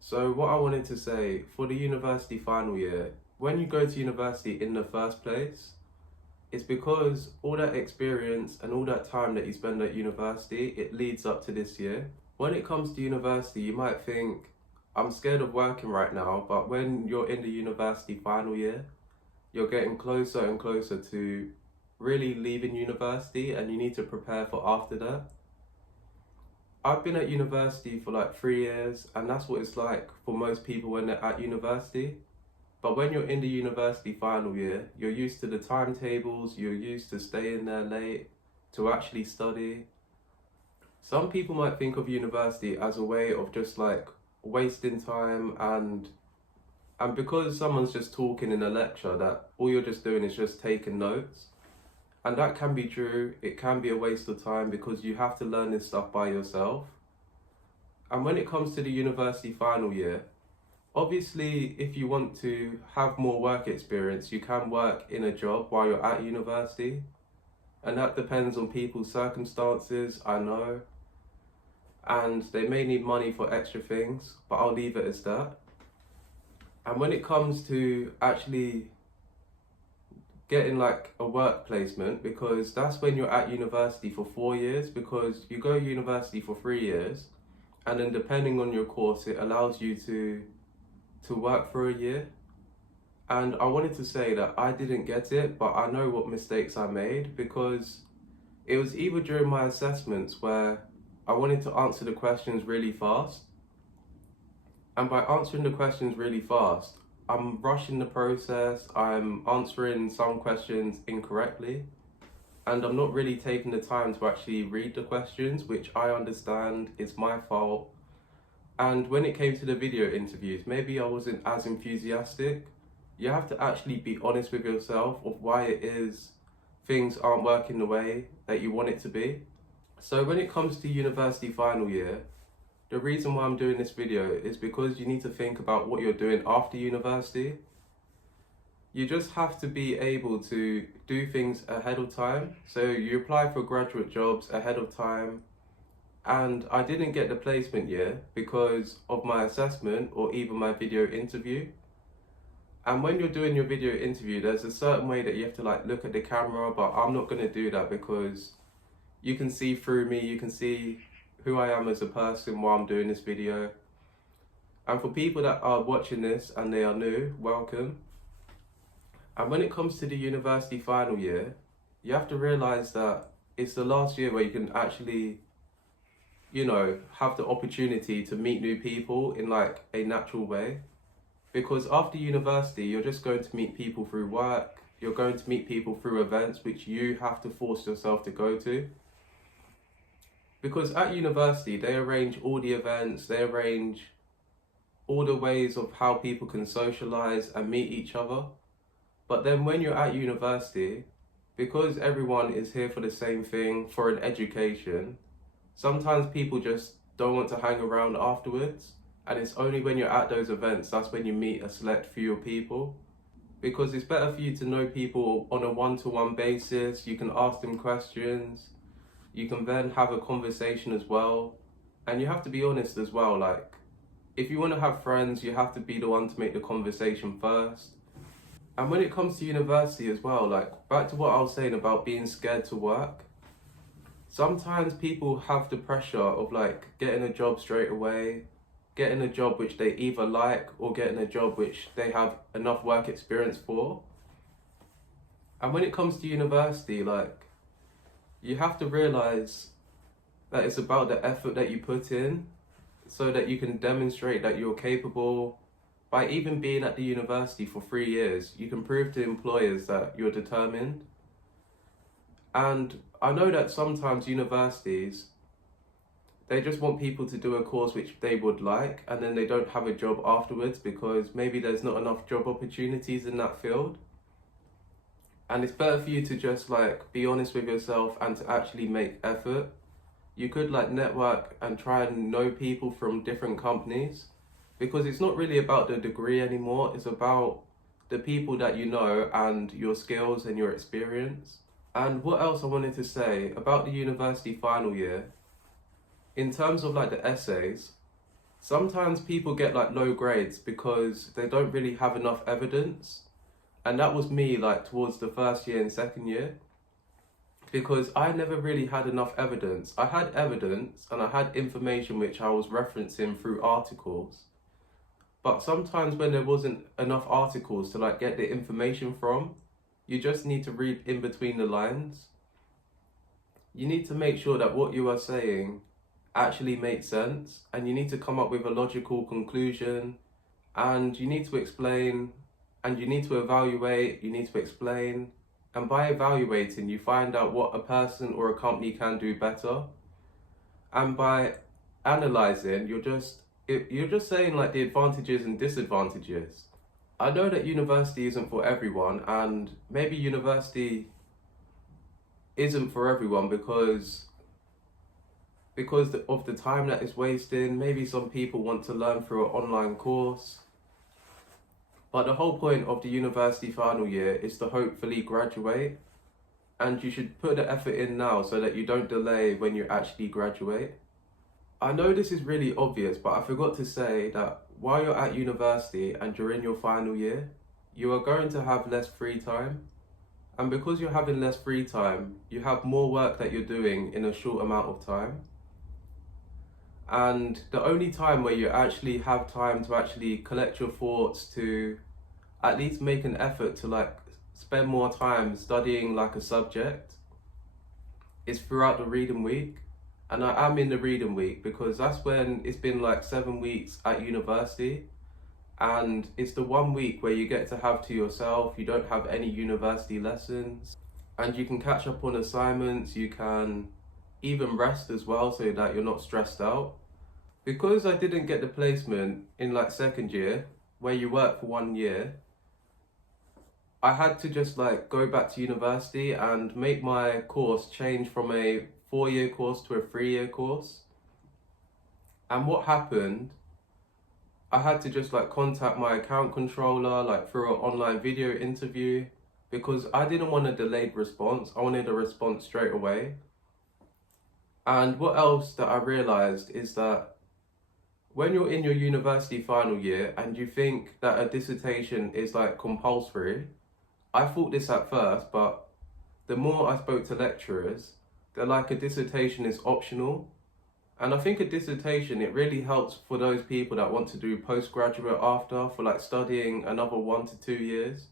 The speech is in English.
So what I wanted to say for the university final year, when you go to university in the first place, it's because all that experience and all that time that you spend at university, it leads up to this year. When it comes to university, you might think, I'm scared of working right now, but when you're in the university final year, you're getting closer and closer to really leaving university and you need to prepare for after that. I've been at university for like 3 years, and that's what it's like for most people when they're at university. But when you're in the university final year, you're used to the timetables, you're used to staying there late to actually study. Some people might think of university as a way of just like wasting time and because someone's just talking in a lecture that all you're just doing is just taking notes. And that can be true, it can be a waste of time because you have to learn this stuff by yourself. And when it comes to the university final year, obviously, if you want to have more work experience, you can work in a job while you're at university. And that depends on people's circumstances, I know. And they may need money for extra things, but I'll leave it as that. And when it comes to actually getting like a work placement, because that's when you're at university for 4 years, because you go university for 3 years, and then depending on your course, it allows you to work for a year. And I wanted to say that I didn't get it, but I know what mistakes I made because it was either during my assessments where I wanted to answer the questions really fast. And by answering the questions really fast, I'm rushing the process, I'm answering some questions incorrectly, and I'm not really taking the time to actually read the questions, which I understand is my fault. And when it came to the video interviews, maybe I wasn't as enthusiastic. You have to actually be honest with yourself of why it is things aren't working the way that you want it to be. So when it comes to university final year, the reason why I'm doing this video is because you need to think about what you're doing after university. You just have to be able to do things ahead of time. So you apply for graduate jobs ahead of time. And I didn't get the placement year because of my assessment or even my video interview. And when you're doing your video interview, there's a certain way that you have to like look at the camera, but I'm not going to do that because you can see through me, you can see who I am as a person while I'm doing this video. And for people that are watching this and they are new, welcome. And when it comes to the university final year, you have to realize that it's the last year where you can actually, have the opportunity to meet new people in like a natural way. Because after university, you're just going to meet people through work, you're going to meet people through events which you have to force yourself to go to. Because at university, they arrange all the events, they arrange all the ways of how people can socialize and meet each other. But then when you're at university, because everyone is here for the same thing, for an education, sometimes people just don't want to hang around afterwards. And it's only when you're at those events, that's when you meet a select few people. Because it's better for you to know people on a one-to-one basis, you can ask them questions, you can then have a conversation as well. And you have to be honest as well, like, if you want to have friends, you have to be the one to make the conversation first. And when it comes to university as well, like, back to what I was saying about being scared to work, sometimes people have the pressure of like getting a job straight away, getting a job which they either like or getting a job which they have enough work experience for. And when it comes to university, like, you have to realize that it's about the effort that you put in so that you can demonstrate that you're capable. By even being at the university for 3 years, you can prove to employers that you're determined. And I know that sometimes universities, they just want people to do a course which they would like, and then they don't have a job afterwards because maybe there's not enough job opportunities in that field. And it's better for you to just like be honest with yourself and to actually make effort. You could like network and try and know people from different companies, because it's not really about the degree anymore, it's about the people that you know and your skills and your experience. And what else I wanted to say about the university final year, in terms of like the essays, Sometimes people get like low grades because they don't really have enough evidence. And that was me like towards the first year and second year, because I never really had enough evidence. I had evidence and I had information which I was referencing through articles. But sometimes when there wasn't enough articles to like get the information from, you just need to read in between the lines. You need to make sure that what you are saying actually makes sense, and you need to come up with a logical conclusion, and you need to explain, and you need to evaluate, you need to explain. And by evaluating, you find out what a person or a company can do better. And by analyzing, you're just saying like the advantages and disadvantages. I know that university isn't for everyone, and maybe university isn't for everyone because of the time that it's wasting. Maybe some people want to learn through an online course. But the whole point of the university final year is to hopefully graduate, and you should put the effort in now so that you don't delay when you actually graduate. I know this is really obvious, but I forgot to say that while you're at university and you're in your final year, you are going to have less free time. And because you're having less free time, you have more work that you're doing in a short amount of time. And the only time where you actually have time to actually collect your thoughts, to at least make an effort to like spend more time studying like a subject, is throughout the reading week. And I am in the reading week because that's when it's been like 7 weeks at university. And it's the 1 week where you get to have to yourself. You don't have any university lessons, and you can catch up on assignments. You can even rest as well so that you're not stressed out. Because I didn't get the placement in like second year where you work for 1 year, I had to just like go back to university and make my course change from a 4-year course to a 3-year course. And what happened, I had to just like contact my account controller like through an online video interview, because I didn't want a delayed response. I wanted a response straight away. And what else that I realized is that when you're in your university final year and you think that a dissertation is like compulsory, I thought this at first, but the more I spoke to lecturers, they're like, a dissertation is optional. And I think a dissertation, it really helps for those people that want to do postgraduate after, for like studying another 1 to 2 years.